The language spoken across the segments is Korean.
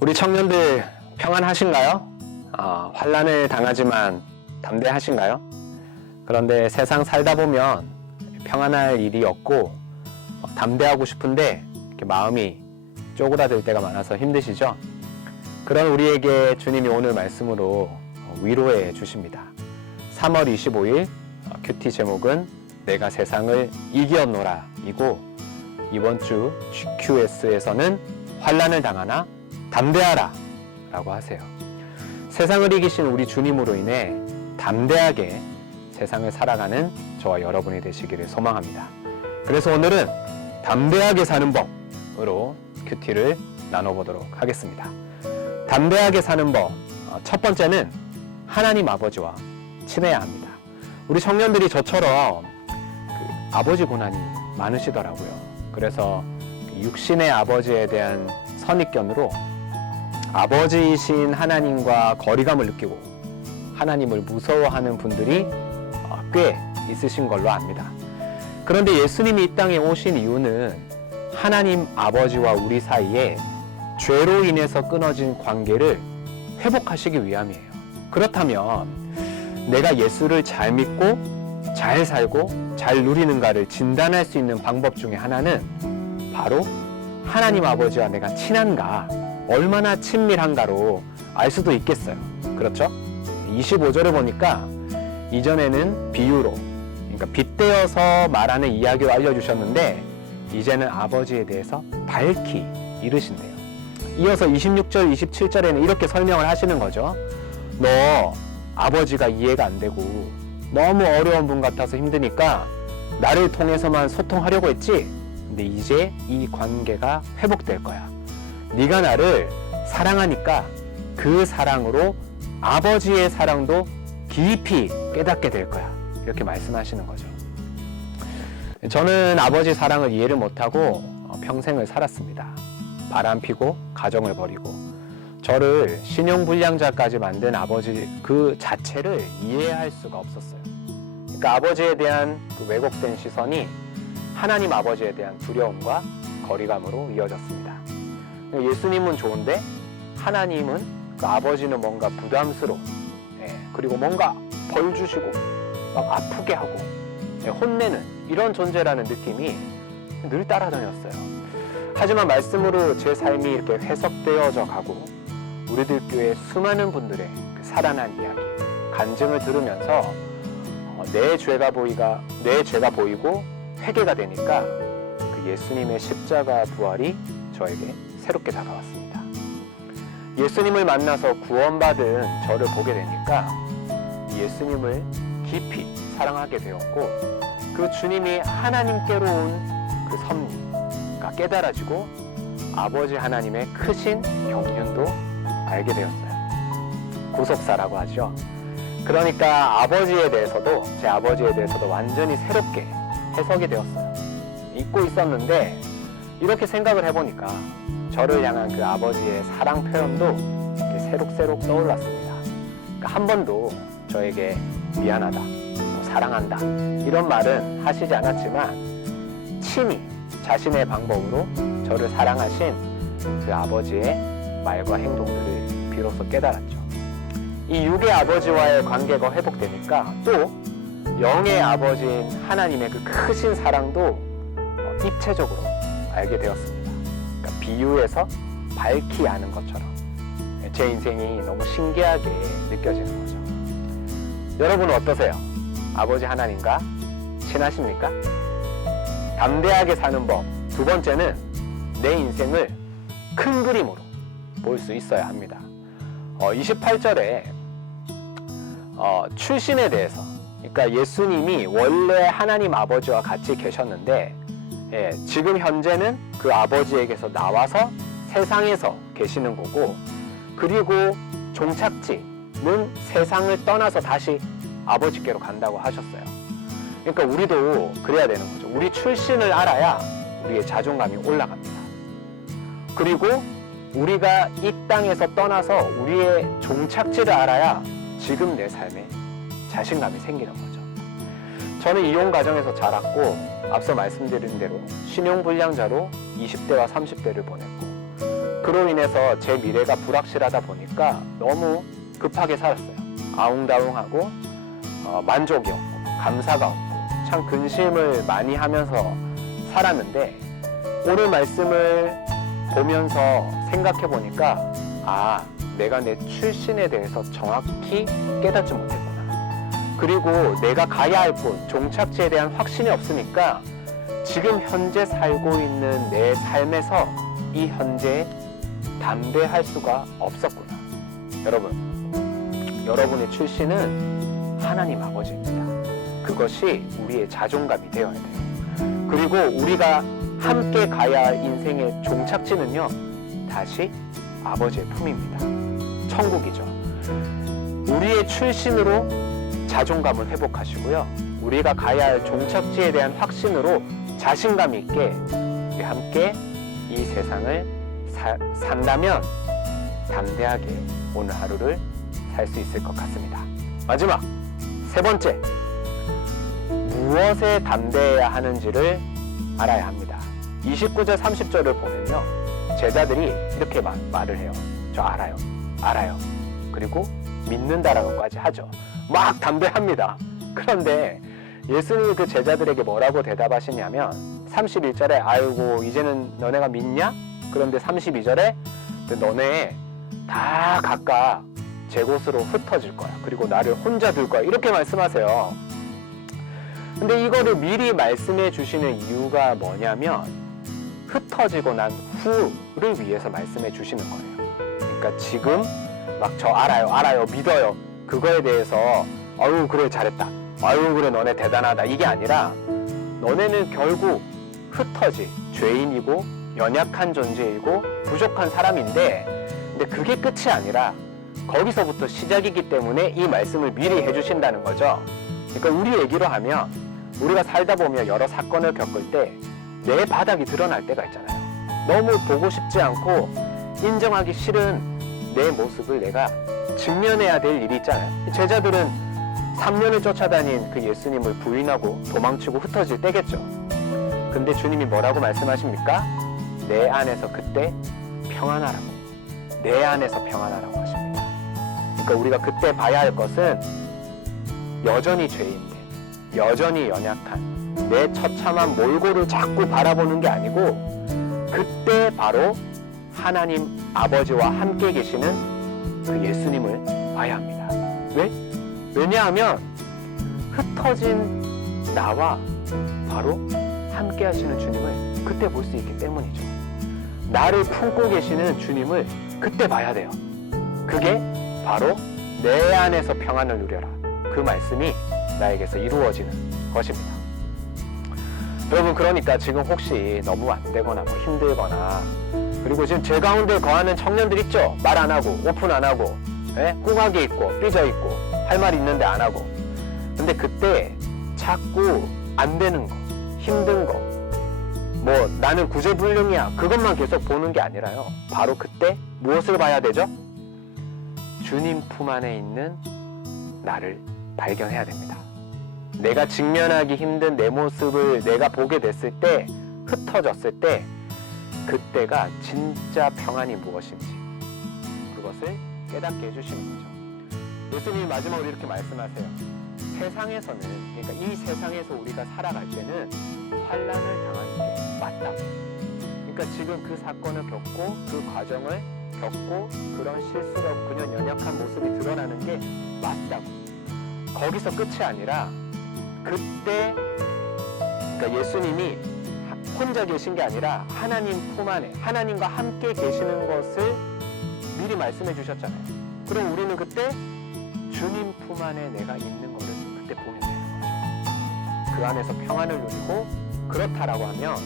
우리 청년들 평안하신가요? 환난을 당하지만 담대하신가요? 그런데 세상 살다 보면 평안할 일이 없고 담대하고 싶은데 이렇게 마음이 쪼그라들 때가 많아서 힘드시죠? 그런 우리에게 주님이 오늘 말씀으로 위로해 주십니다. 3월 25일 큐티 제목은 내가 세상을 이겼노라 이고, 이번 주 GQS에서는 환난을 당하나 담대하라 라고 하세요. 세상을 이기신 우리 주님으로 인해 담대하게 세상을 살아가는 저와 여러분이 되시기를 소망합니다. 그래서 오늘은 담대하게 사는 법으로 큐티를 나눠보도록 하겠습니다. 담대하게 사는 법, 첫 번째는 하나님 아버지와 친해야 합니다. 우리 청년들이 저처럼 아버지 고난이 많으시더라고요. 그래서 육신의 아버지에 대한 선입견으로 아버지이신 하나님과 거리감을 느끼고 하나님을 무서워하는 분들이 꽤 있으신 걸로 압니다. 그런데 예수님이 이 땅에 오신 이유는 하나님 아버지와 우리 사이에 죄로 인해서 끊어진 관계를 회복하시기 위함이에요. 그렇다면 내가 예수를 잘 믿고 잘 살고 잘 누리는가를 진단할 수 있는 방법 중에 하나는 바로 하나님 아버지와 내가 친한가, 얼마나 친밀한가로 알 수도 있겠어요. 그렇죠? 25절을 보니까 이전에는 비유로, 그러니까 빗대어서 말하는 이야기로 알려주셨는데 이제는 아버지에 대해서 밝히 이르신대요. 이어서 26절, 27절에는 이렇게 설명을 하시는 거죠. 너 아버지가 이해가 안 되고 너무 어려운 분 같아서 힘드니까 나를 통해서만 소통하려고 했지? 근데 이제 이 관계가 회복될 거야. 네가 나를 사랑하니까 그 사랑으로 아버지의 사랑도 깊이 깨닫게 될 거야. 이렇게 말씀하시는 거죠. 저는 아버지 사랑을 이해를 못하고 평생을 살았습니다. 바람피고 가정을 버리고 저를 신용불량자까지 만든 아버지 그 자체를 이해할 수가 없었어요. 그러니까 아버지에 대한 그 왜곡된 시선이 하나님 아버지에 대한 두려움과 거리감으로 이어졌습니다. 예수님은 좋은데 하나님은 그 아버지는 뭔가 부담스러워, 그리고 뭔가 벌 주시고 막 아프게 하고 혼내는 이런 존재라는 느낌이 늘 따라다녔어요. 하지만 말씀으로 제 삶이 이렇게 회석되어져 가고 우리들 교회 수많은 분들의 그 살아난 이야기, 간증을 들으면서 내 죄가 보이고 회개가 되니까 그 예수님의 십자가 부활이 저에게 새롭게 다가왔습니다. 예수님을 만나서 구원받은 저를 보게 되니까 예수님을 깊이 사랑하게 되었고 그 주님이 하나님께로 온 그 섭리가 깨달아지고 아버지 하나님의 크신 경륜도 알게 되었어요. 구속사라고 하죠. 그러니까 제 아버지에 대해서도 완전히 새롭게 해석이 되었어요. 잊고 있었는데 이렇게 생각을 해보니까 저를 향한 그 아버지의 사랑 표현도 이렇게 새록새록 떠올랐습니다. 그러니까 한 번도 저에게 미안하다, 사랑한다 이런 말은 하시지 않았지만 친히 자신의 방법으로 저를 사랑하신 그 아버지의 말과 행동들을 비로소 깨달았죠. 이 육의 아버지와의 관계가 회복되니까 또 영의 아버지인 하나님의 그 크신 사랑도 입체적으로 알게 되었습니다. 그러니까 비유에서 밝히 아는 것처럼 제 인생이 너무 신기하게 느껴지는 거죠. 여러분은 어떠세요? 아버지 하나님과 친하십니까? 담대하게 사는 법, 두 번째는 내 인생을 큰 그림으로 볼 수 있어야 합니다. 28절에 출신에 대해서, 그러니까 예수님이 원래 하나님 아버지와 같이 계셨는데 지금 현재는 그 아버지에게서 나와서 세상에서 계시는 거고, 그리고 종착지는 세상을 떠나서 다시 아버지께로 간다고 하셨어요. 그러니까 우리도 그래야 되는 거죠. 우리 출신을 알아야 우리의 자존감이 올라갑니다. 그리고 우리가 이 땅에서 떠나서 우리의 종착지를 알아야 지금 내 삶에 자신감이 생기는 거죠. 저는 이혼 가정에서 자랐고 앞서 말씀드린 대로 신용불량자로 20대와 30대를 보냈고 그로 인해서 제 미래가 불확실하다 보니까 너무 급하게 살았어요. 아웅다웅하고 만족이 없고 감사가 없고 참 근심을 많이 하면서 살았는데, 오늘 말씀을 보면서 생각해 보니까 내가 내 출신에 대해서 정확히 깨닫지 못했구나. 그리고 내가 가야 할 곳, 종착지에 대한 확신이 없으니까 지금 현재 살고 있는 내 삶에서 이 현재에 담대할 수가 없었구나. 여러분의 출신은 하나님 아버지입니다. 그것이 우리의 자존감이 되어야 돼요. 그리고 우리가 함께 가야 할 인생의 종착지는요, 다시 아버지의 품입니다. 천국이죠. 우리의 출신으로 자존감을 회복하시고요, 우리가 가야 할 종착지에 대한 확신으로 자신감 있게 우리 함께 이 세상을 산다면 담대하게 오늘 하루를 살 수 있을 것 같습니다. 마지막 세 번째, 무엇에 담대해야 하는지를 알아야 합니다. 29절 30절을 보면요, 제자들이 이렇게 말을 해요. 저 알아요. 그리고 믿는다라고까지 하죠. 막 담대합니다. 그런데 예수님이 그 제자들에게 뭐라고 대답하시냐면 31절에 아이고 이제는 너네가 믿냐? 그런데 32절에 너네 다 각각 제 곳으로 흩어질 거야. 그리고 나를 혼자 둘 거야. 이렇게 말씀하세요. 근데 이거를 미리 말씀해 주시는 이유가 뭐냐면 흩어지고 난 후를 위해서 말씀해 주시는 거예요. 그러니까 지금 막 저 알아요, 믿어요. 그거에 대해서 아유 그래 잘했다. 아유 그래 너네 대단하다. 이게 아니라 너네는 결국 흩어질 죄인이고 연약한 존재이고 부족한 사람인데, 근데 그게 끝이 아니라 거기서부터 시작이기 때문에 이 말씀을 미리 해주신다는 거죠. 그러니까 우리 얘기로 하면 우리가 살다 보면 여러 사건을 겪을 때 내 바닥이 드러날 때가 있잖아요. 너무 보고 싶지 않고 인정하기 싫은 내 모습을 내가 직면해야 될 일이 있잖아요. 제자들은 3년을 쫓아다닌 그 예수님을 부인하고 도망치고 흩어질 때겠죠. 근데 주님이 뭐라고 말씀하십니까? 내 안에서 그때 평안하라고. 내 안에서 평안하라고 하십니다. 그러니까 우리가 그때 봐야 할 것은 여전히 죄인된, 여전히 연약한 내 처참한 몰골을 자꾸 바라보는 게 아니고 그때 바로 하나님 아버지와 함께 계시는 그 예수님을 봐야 합니다. 왜? 왜냐하면 흩어진 나와 바로 함께 하시는 주님을 그때 볼 수 있기 때문이죠. 나를 품고 계시는 주님을 그때 봐야 돼요. 그게 바로 내 안에서 평안을 누려라. 그 말씀이 나에게서 이루어지는 것입니다. 여러분, 그러니까 지금 혹시 너무 안 되거나 뭐 힘들거나, 그리고 지금 제 가운데 거하는 청년들 있죠? 말 안 하고 오픈 안 하고 꿍하게 있고 삐져 있고 할 말 있는데 안 하고. 근데 그때 자꾸 안 되는 거, 힘든 거, 뭐 나는 구제불능이야, 그것만 계속 보는 게 아니라요, 바로 그때 무엇을 봐야 되죠? 주님 품 안에 있는 나를 발견해야 됩니다. 내가 직면하기 힘든 내 모습을 내가 보게 됐을 때, 흩어졌을 때, 그때가 진짜 평안이 무엇인지 그것을 깨닫게 해주시는 거죠. 예수님이 마지막으로 이렇게 말씀하세요. 세상에서는, 그러니까 이 세상에서 우리가 살아갈 때는 환난을 당하는 게 맞다. 그러니까 지금 그 사건을 겪고 그 과정을 겪고 그런 실수가, 그런 연약한 모습이 드러나는 게 맞다고. 거기서 끝이 아니라 그때, 그러니까 예수님이 혼자 계신 게 아니라 하나님 품 안에, 하나님과 함께 계시는 것을 미리 말씀해 주셨잖아요. 그럼 우리는 그때 주님 품 안에 내가 있는 것을 그때 보면 되는 거죠. 그 안에서 평안을 누리고, 그렇다라고 하면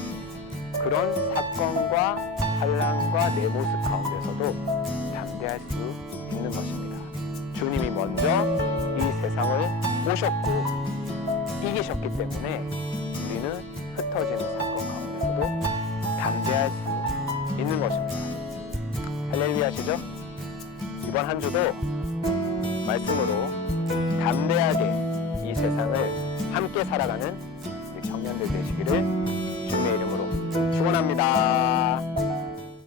그런 사건과 환난과 내 모습 가운데서도 담대할 수 있는 것입니다. 주님이 먼저 이 세상을 오셨고 이기셨기 때문에 우리는 흩어지는 사건 가운데서도 담대할 수 있는 것입니다. 할렐루야 하시죠? 이번 한 주도 말씀으로 담대하게 이 세상을 함께 살아가는 우리 청년들 되시기를 주님의 이름으로 축원합니다.